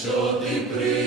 Shoti Priya.